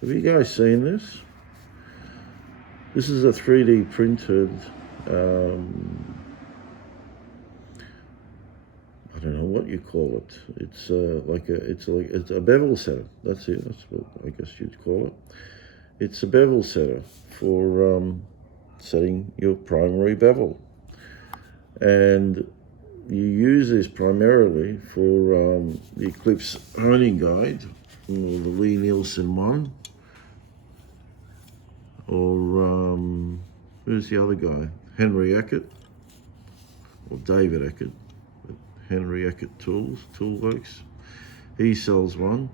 Have you guys seen this? This is a 3D printed, I don't know what you call it. It's it's a bevel setter. That's it. That's what I guess you'd call it. It's a bevel setter for setting your primary bevel, and you use this primarily for the Eclipse honing guide, or the Lee Nielsen one, or who's the other guy? Henry Eckert, or David Eckert. Henry Eckert Toolworks. He sells one,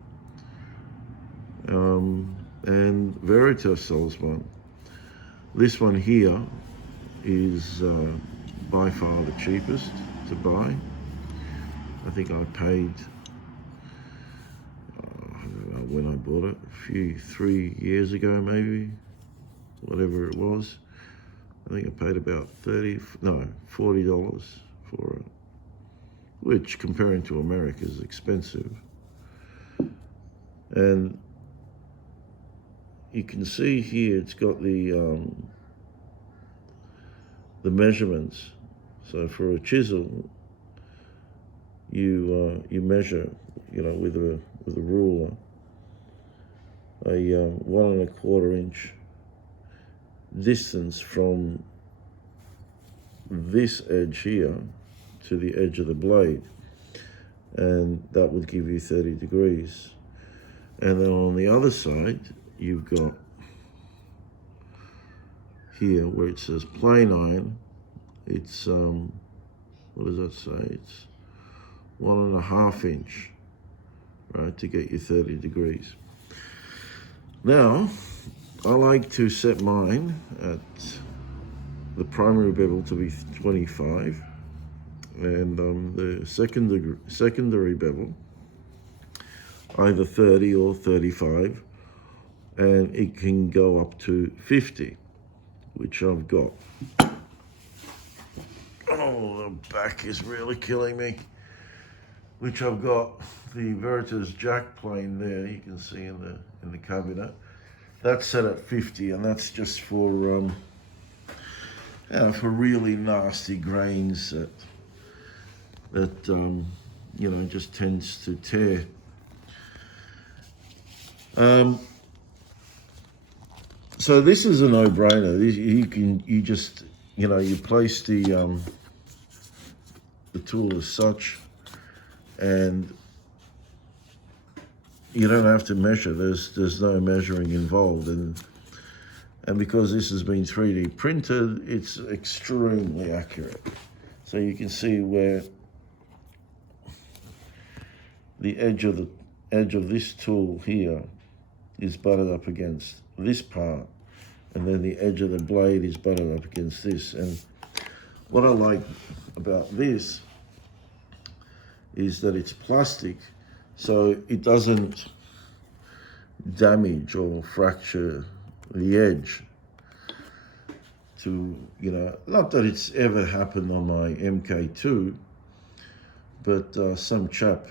and Veritas sells one. This one here is by far the cheapest to buy. I think I paid, I don't know when I bought it, 3 years ago maybe, whatever it was. I think I paid about $40 for it, which comparing to America is expensive. And you can see here it's got the measurements. So for a chisel, you measure, with a ruler, a 1¼ inch distance from this edge here to the edge of the blade, and that would give you 30 degrees. And then on the other side, you've got here where it says plain iron. It's what does that say? It's 1½ inch, right, to get you 30 degrees. Now, I like to set mine at the primary bevel to be 25, and the secondary bevel either 30 or 35, and it can go up to 50, which I've got. Oh, the back is really killing me. Which I've got the Veritas jack plane there, you can see in the cabinet. That's set at 50, and that's just for really nasty grains that just tends to tear. So this is a no-brainer. You place the tool as such, and you don't have to measure. There's no measuring involved, and because this has been 3D printed, it's extremely accurate. So you can see where the edge of this tool here is butted up against this part, and then the edge of the blade is butted up against this. And what I like about this is that it's plastic, so it doesn't damage or fracture the edge. Not that it's ever happened on my MK2, but some chap,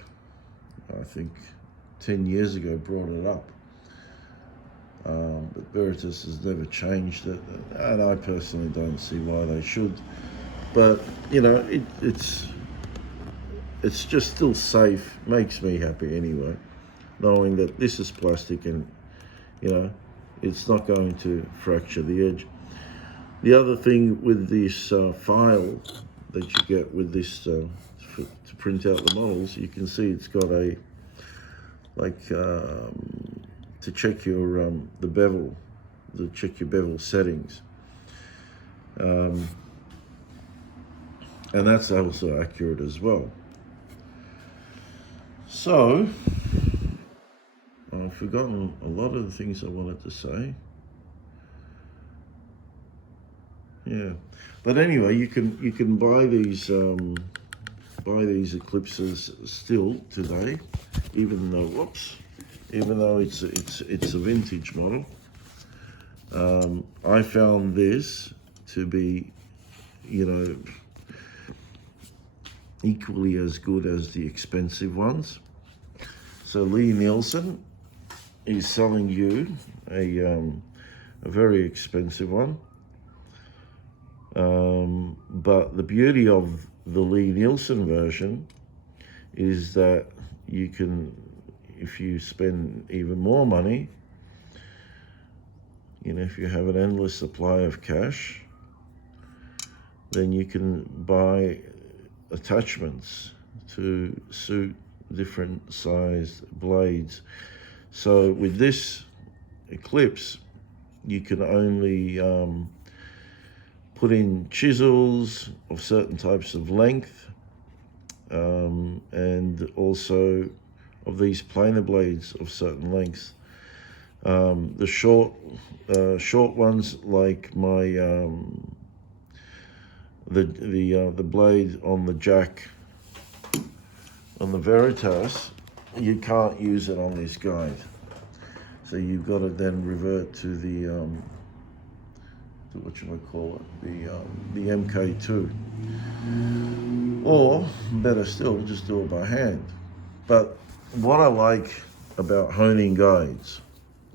I think 10 years ago, brought it up. But Veritas has never changed it, and I personally don't see why they should. But it's just still safe. Makes me happy anyway, knowing that this is plastic and it's not going to fracture the edge. The other thing with this file that you get with this to print out the models, you can see it's got a to check your the bevel, to check your bevel settings, and that's also accurate as well. So I've forgotten a lot of the things I wanted to say. Yeah, but anyway, you can buy these Eclipses still today, even though it's a vintage model. I found this to be, equally as good as the expensive ones. So Lee Nielsen, is selling you a very expensive one. But the beauty of the Lee Nielsen version is that you can, if you spend even more money, you know, if you have an endless supply of cash, then you can buy attachments to suit different sized blades. So with this Eclipse, you can only put in chisels of certain types of length, and also of these planer blades of certain lengths. The short ones, like my the blade on the jack on the Veritas, you can't use it on this guide. So you've got to then revert to the to what you might call it, the MK2, or better still, just do it by hand. But what I like about honing guides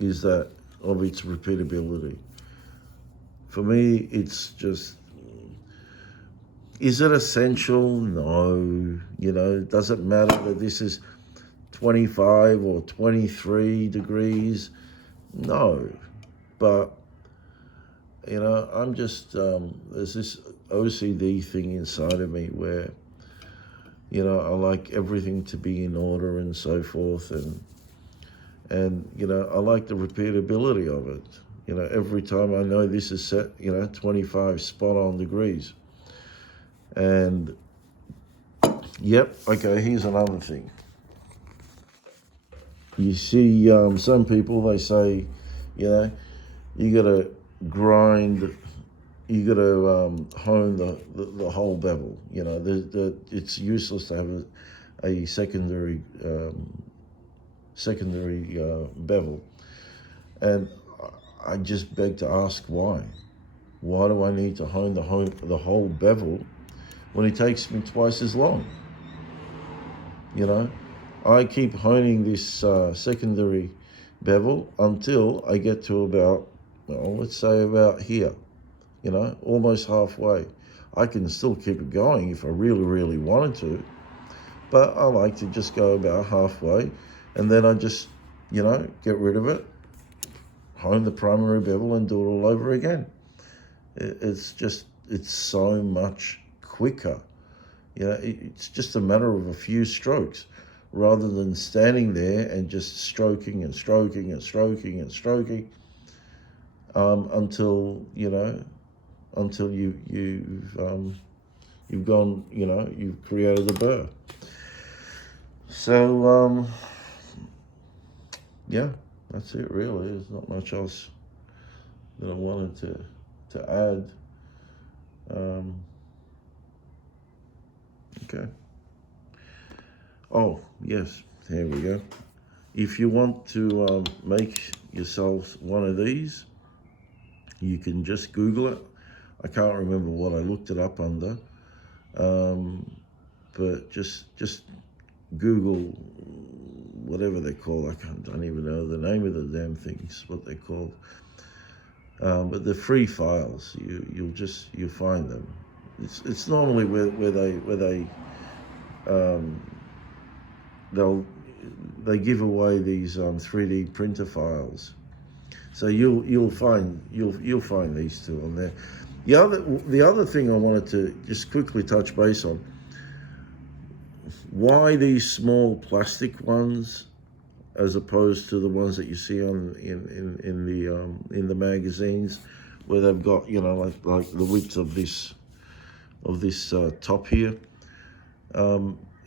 is that of its repeatability. For me, it's just, is it essential? No. You know, it doesn't matter that this is 25 or 23 degrees. No. But, you know, I'm just, there's this OCD thing inside of me where, you know, I like everything to be in order and so forth. And you know, I like the repeatability of it. You know, every time I know this is set, you know, 25 spot on degrees. And, yep, okay, here's another thing. You see, some people, they say, you know, you gotta grind, you gotta hone the whole bevel. You know, it's useless to have a secondary bevel. And I just beg to ask why. Why do I need to hone the whole bevel when it takes me twice as long? You know, I keep honing this secondary bevel until I get to about, well, let's say about here, you know, almost halfway. I can still keep it going if I really, really wanted to, but I like to just go about halfway, and then I just, you know, get rid of it, hone the primary bevel, and do it all over again. It's so much quicker. You know, it's just a matter of a few strokes, rather than standing there and just stroking and stroking and stroking and stroking, until, you know, until you've gone, you know, you've created a burr. So yeah, that's it really. There's not much else that I wanted to add. Okay. Oh, yes, there we go. If you want to make yourself one of these, you can just Google it. I can't remember what I looked it up under, but just Google whatever they're called. I don't even know the name of the damn things, what they're called. But they're free files. You'll find them. It's normally where they give away these 3D printer files. So you'll find these two on there. The other thing I wanted to just quickly touch base on: why these small plastic ones as opposed to the ones that you see on in the magazines, where they've got, you know, like the width of this top here.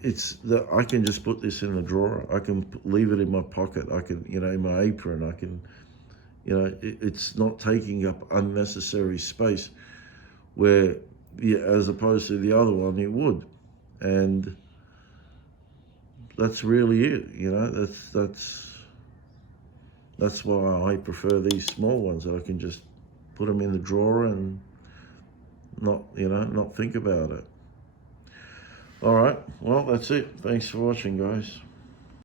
It's that I can just put this in the drawer. I can leave it in my pocket. I can, you know, in my apron. I can, you know, it's not taking up unnecessary space, where, yeah, as opposed to the other one, it would. And that's really it. You know, that's why I prefer these small ones, that I can just put them in the drawer and not think about it. All right, well, that's it. Thanks for watching, guys.